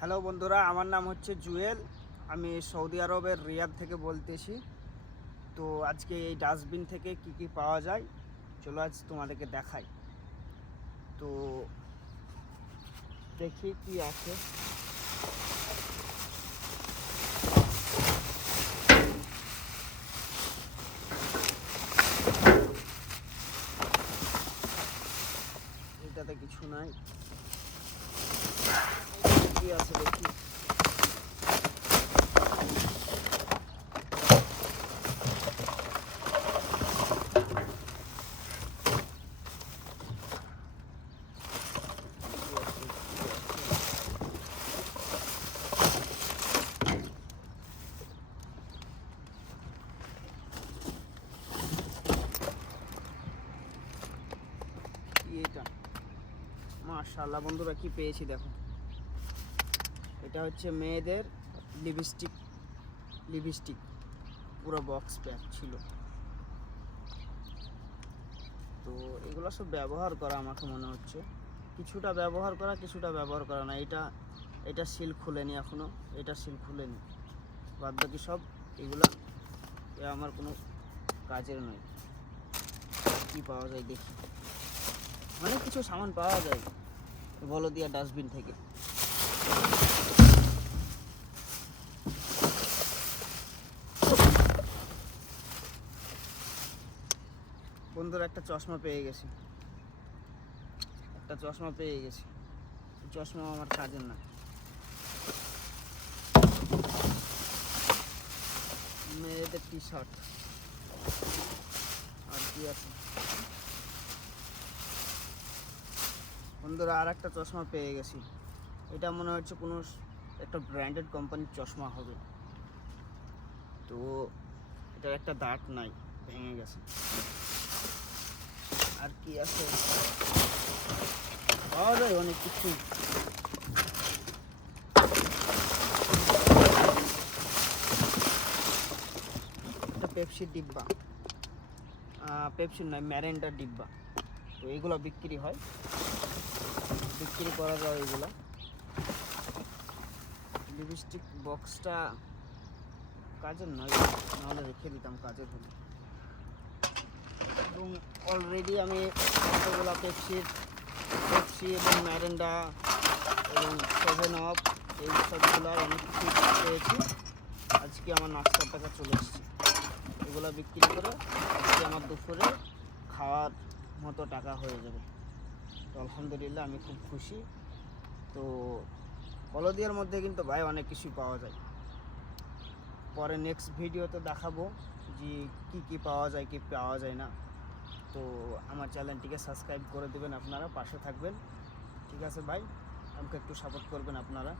Hello বন্ধুরা, আমার নাম হচ্ছে জুয়েল। আমি সৌদি আরবের রিয়াদ থেকে বলতেছি। তো আজকে এই ডাস্টবিন থেকে কি কি পাওয়া যায় চলো আজ তোমাদেরকে দেখাই। তো দেখি কি আছে। এটাতে কিছু নাই, কি আছে দেখি। এটা মাশাআল্লাহ বন্ধুরা, কি পেয়েছি দেখো। এটা হচ্ছে মেয়েদের লিপস্টিক পুরো বক্স প্যাক ছিল। তো এগুলো সব ব্যবহার করা আমাকে মনে হচ্ছে, কিছুটা ব্যবহার করা কিছুটা ব্যবহার করা না। এটা সিল খুলেনি এখনো, এটা সিল খুলেনি, বাদ বাকি সব এগুলা আমার কোনো কাজের নয়। কি পাওয়া যায় দেখি, অনেক কিছু সামান পাওয়া যায় বলদিয়া ডাস্টবিন থেকে। বন্ধুরা একটা চশমা পেয়ে গেছি, চশমা আমার কাজের না। মেয়েদের টি শার্ট আর কি আছে বন্ধুরা। আর একটা চশমা পেয়ে গেছি, এটা মনে হচ্ছে কোনো একটা ব্র্যান্ডেড কোম্পানির চশমা হবে। তো এটার একটা দাঁত নাই, ভেঙে গেছে। আর কি আছে, পাওয়া যায় অনেক কিছু। একটা পেপসির ডিব্বা, পেপসির নয়, ম্যারেন্ডার ডিব্বা। তো এইগুলো বিক্রি হয়, বিক্রি করা যায় এগুলো। লিপস্টিক বক্সটা কাজের নয়, নাহলে রেখে দিতাম কাজের হলে। এবং অলরেডি আমি কতগুলো পেপসি এবং ম্যারেন্ডা এবং 7 আপ এই সবগুলো অনেক কিছু পেয়েছি। আজকে আমার নাস্তার টাকা চলে এসেছে, এগুলো বিক্রি করে আজকে আমার দুপুরে খাওয়ার মতো টাকা হয়ে যাবে। তো আলহামদুলিল্লাহ আমি খুব খুশি। তো বলদিয়ার মধ্যে কিন্তু ভাই অনেক কিছুই পাওয়া যায়। পরে নেক্সট ভিডিওতে দেখাবো যে কি পাওয়া যায় কি পাওয়া যায় না। তো আমার চ্যানেলটিকে সাবস্ক্রাইব করে দেবেন, আপনারা পাশে থাকবেন। ঠিক আছে ভাই, আমাকে একটু সাপোর্ট করবেন আপনারা।